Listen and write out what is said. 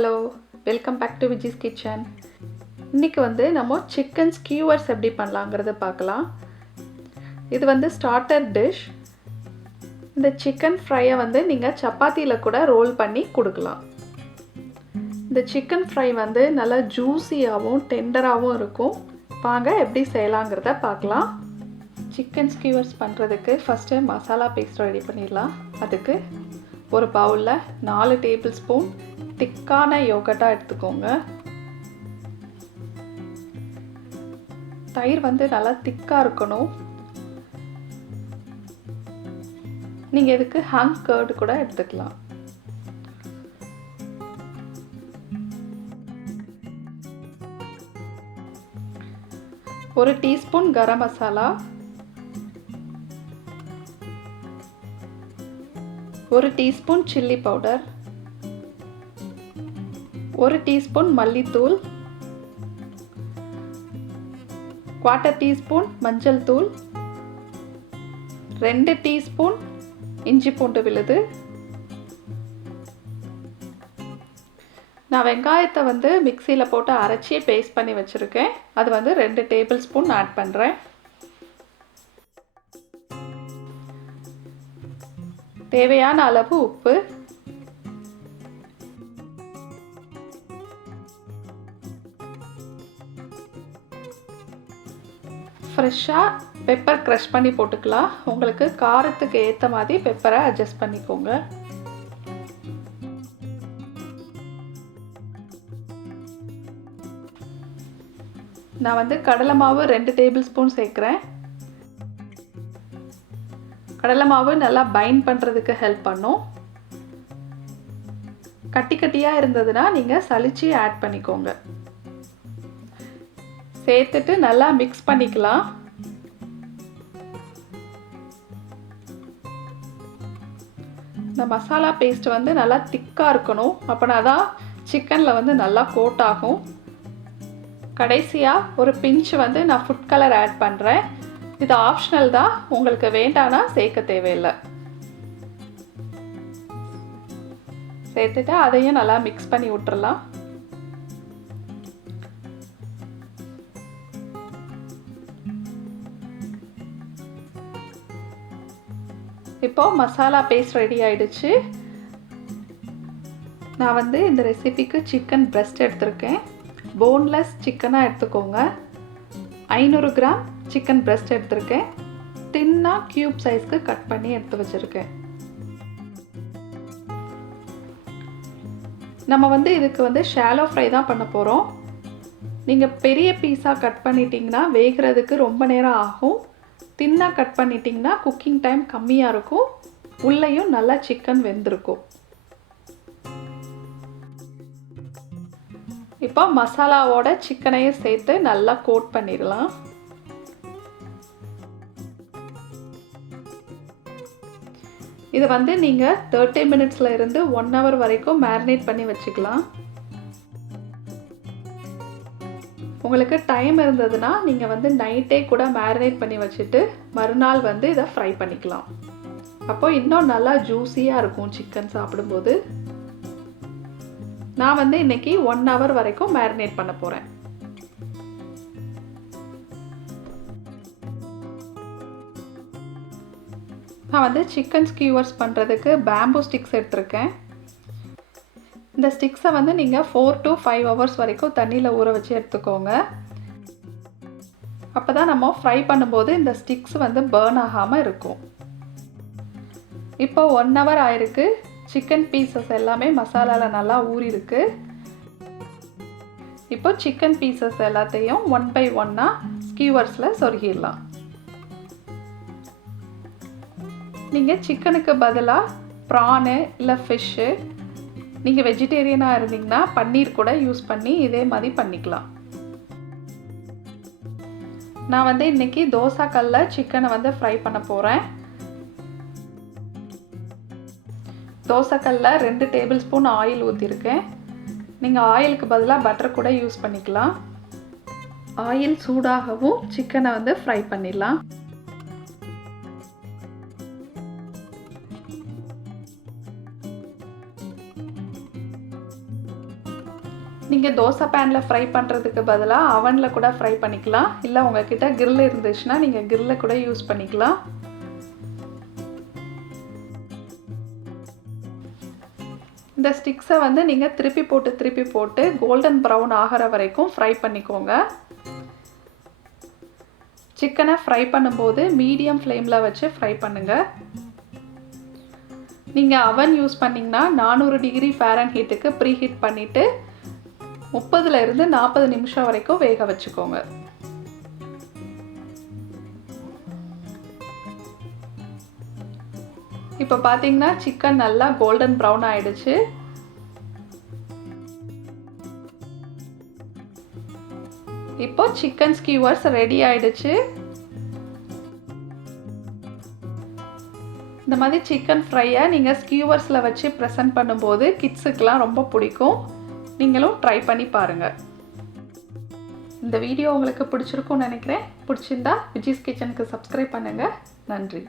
Hello, welcome back to Viji's kitchen. இன்றைக்கி வந்து நம்ம சிக்கன் ஸ்கியூவர்ஸ் எப்படி பண்ணலாங்கிறத பார்க்கலாம். இது வந்து ஸ்டார்டர் டிஷ். இந்த சிக்கன் ஃப்ரையை வந்து நீங்கள் சப்பாத்தியில் கூட ரோல் பண்ணி கொடுக்கலாம். இந்த சிக்கன் ஃப்ரை வந்து நல்லா ஜூஸியாகவும் டெண்டராகவும் இருக்கும். வாங்க எப்படி செய்யலாங்கிறத பார்க்கலாம். சிக்கன் ஸ்கியூவர்ஸ் பண்ணுறதுக்கு ஃபஸ்ட்டு மசாலா பேஸ்ட் ரெடி பண்ணிடலாம். அதுக்கு ஒரு பவுலில் 4 டேபிள் ஸ்பூன் திக்கான யோகர்ட்டாக எடுத்துக்கோங்க. தயிர் வந்து நல்லா திக்காக இருக்கணும். நீங்கள் இதுக்கு ஹங் கர்டு கூட எடுத்துக்கலாம். ஒரு டீஸ்பூன் கரம் மசாலா, ஒரு டீஸ்பூன் சில்லி பவுடர், ஒரு டீஸ்பூன் மல்லித்தூள், 1/4 டீஸ்பூன் மஞ்சள் தூள், 2 டீஸ்பூன் இஞ்சி பூண்டு விழுது. நான் வெங்காயத்தை வந்து மிக்சியில் போட்டு அரைச்சி பேஸ்ட் பண்ணி வச்சுருக்கேன். அது வந்து 2 டேபிள் ஸ்பூன் ஆட் பண்ணுறேன். தேவையான அளவு உப்பு, ஃப்ரெஷ்ஷாக பெப்பர் க்ரஷ் பண்ணி போட்டுக்கலாம். உங்களுக்கு காரத்துக்கு ஏற்ற மாதிரி பெப்பரை அட்ஜஸ்ட் பண்ணிக்கோங்க. நான் வந்து கடலை மாவு 2 டேபிள் ஸ்பூன் சேர்க்குறேன். கடலை மாவு நல்லா பைண்ட் பண்ணுறதுக்கு ஹெல்ப் பண்ணும். கட்டி கட்டியாக இருந்ததுன்னா நீங்கள் சலிச்சு ஆட் பண்ணிக்கோங்க. சேர்த்துட்டு நல்லா மிக்ஸ் பண்ணிக்கலாம். இந்த மசாலா பேஸ்ட் வந்து நல்லா திக்காக இருக்கணும். அப்போனா தான் சிக்கனில் வந்து நல்லா கோட் ஆகும். கடைசியாக ஒரு பிஞ்ச் வந்து நான் ஃபுட் கலர் ஆட் பண்ணுறேன். இது ஆப்ஷனல் தான், உங்களுக்கு வேண்டானா சேர்க்க தேவையில்லை. சேர்த்துட்டு அதையும் நல்லா மிக்ஸ் பண்ணி விட்டுறலாம். இப்போ மசாலா பேஸ்ட் ரெடி ஆயிடுச்சு. நான் வந்து இந்த ரெசிபிக்கு சிக்கன் பிரெஸ்ட் எடுத்திருக்கேன். போன்லெஸ் சிக்கனாக எடுத்துக்கோங்க. 500 கிராம் சிக்கன் பிரெஸ்ட் எடுத்திருக்கேன். தின்னாக க்யூப் சைஸ்க்கு கட் பண்ணி எடுத்து வச்சுருக்கேன். நம்ம வந்து இதுக்கு வந்து ஷாலோ ஃப்ரை தான் பண்ண போகிறோம். நீங்கள் பெரிய பீஸாக கட் பண்ணிட்டீங்கன்னா வேகிறதுக்கு ரொம்ப நேரம் ஆகும். தின்னாக கட் பண்ணிட்டீங்கன்னா குக்கிங் டைம் கம்மியாக இருக்கும். உள்ளேயும் நல்லா சிக்கன் வெந்திருக்கும். இப்போ மசாலாவோட சிக்கனையும் சேர்த்து நல்லா கோட் பண்ணிடலாம். இது வந்து நீங்கள் 30 மினிட்ஸில் இருந்து 1 hour வரைக்கும் மேரினேட் பண்ணி வச்சுக்கலாம். உங்களுக்கு டைம் இருந்ததுன்னா நீங்கள் வந்து நைட்டே கூட மேரினேட் பண்ணி வச்சுட்டு மறுநாள் வந்து இதை ஃப்ரை பண்ணிக்கலாம். அப்போ இன்னும் நல்லா ஜூஸியாக இருக்கும் சிக்கன் சாப்பிடும்போது. நான் வந்து இன்னைக்கு 1 hour வரைக்கும் மேரினேட் பண்ண போகிறேன். நான் வந்து சிக்கன் ஸ்கியூவர்ஸ் பண்ணுறதுக்கு பேம்பூ ஸ்டிக்ஸ் எடுத்திருக்கேன். இந்த ஸ்டிக்ஸை வந்து நீங்கள் 4 to 5 hours வரைக்கும் தண்ணியில் ஊற வச்சு எடுத்துக்கோங்க. அப்போ தான் நம்ம ஃப்ரை பண்ணும்போது இந்த ஸ்டிக்ஸ் வந்து பர்ன் ஆகாமல் இருக்கும். இப்போ 1 hour ஆயிருக்கு. சிக்கன் பீசஸ் எல்லாமே மசாலாவில் நல்லா ஊறிருக்கு. இப்போ சிக்கன் பீசஸ் எல்லாத்தையும் 1 by 1 ஸ்கியூவர்ஸில் சொருகிடலாம். நீங்கள் சிக்கனுக்கு பதிலாக ப்ரானு இல்லை ஃபிஷ்ஷு, நீங்கள் வெஜிடேரியனாக இருந்தீங்கன்னா பன்னீர் கூட யூஸ் பண்ணி இதே மாதிரி பண்ணிக்கலாம். நான் வந்து இன்றைக்கி தோசைக்கல்ல சிக்கனை வந்து ஃப்ரை பண்ண போகிறேன். தோசைக்கல்ல 2 டேபிள் ஸ்பூன் ஆயில் ஊற்றிருக்கேன். நீங்கள் ஆயிலுக்கு பதிலாக பட்டர் கூட யூஸ் பண்ணிக்கலாம். ஆயில் சூடாகவும் சிக்கனை வந்து ஃப்ரை பண்ணிடலாம். நீங்கள் தோசை பேனில் ஃப்ரை பண்ணுறதுக்கு பதிலாக அவனில் கூட ஃப்ரை பண்ணிக்கலாம். இல்லை உங்ககிட்ட கிரில் இருந்துச்சுன்னா நீங்கள் கிரில்ல கூட யூஸ் பண்ணிக்கலாம். இந்த ஸ்டிக்ஸை வந்து நீங்கள் திருப்பி போட்டு கோல்டன் ப்ரௌன் ஆகிற வரைக்கும் ஃப்ரை பண்ணிக்கோங்க. சிக்கனை ஃப்ரை பண்ணும்போது மீடியம் ஃப்ளேமில் வச்சு ஃப்ரை பண்ணுங்கள். நீங்கள் அவன் யூஸ் பண்ணிங்கன்னா 400 டிகிரி ஃபாரன்ஹீட்டுக்கு ப்ரீஹீட் பண்ணிவிட்டு 30லேருந்து 40 நிமிஷம் வரைக்கும் வேக வச்சுக்கோங்க. இப்போ பார்த்தீங்கன்னா சிக்கன் நல்லா கோல்டன் ப்ரௌன் ஆயிடுச்சு. இப்போ சிக்கன் ஸ்கியூவர்ஸ் ரெடி ஆயிடுச்சு. இந்த மாதிரி சிக்கன் ஃப்ரையை நீங்கள் ஸ்கியூவர்ஸில் வச்சு ப்ரெசென்ட் பண்ணும்போது கிட்ஸுக்கெலாம் ரொம்ப பிடிக்கும். நீங்களும் ட்ரை பண்ணி பாருங்கள். இந்த வீடியோ உங்களுக்கு பிடிச்சிருக்கும்னு நினைக்கிறேன். பிடிச்சிருந்தா விஜிஸ் கிச்சனுக்கு சப்ஸ்கிரைப் பண்ணுங்கள். நன்றி.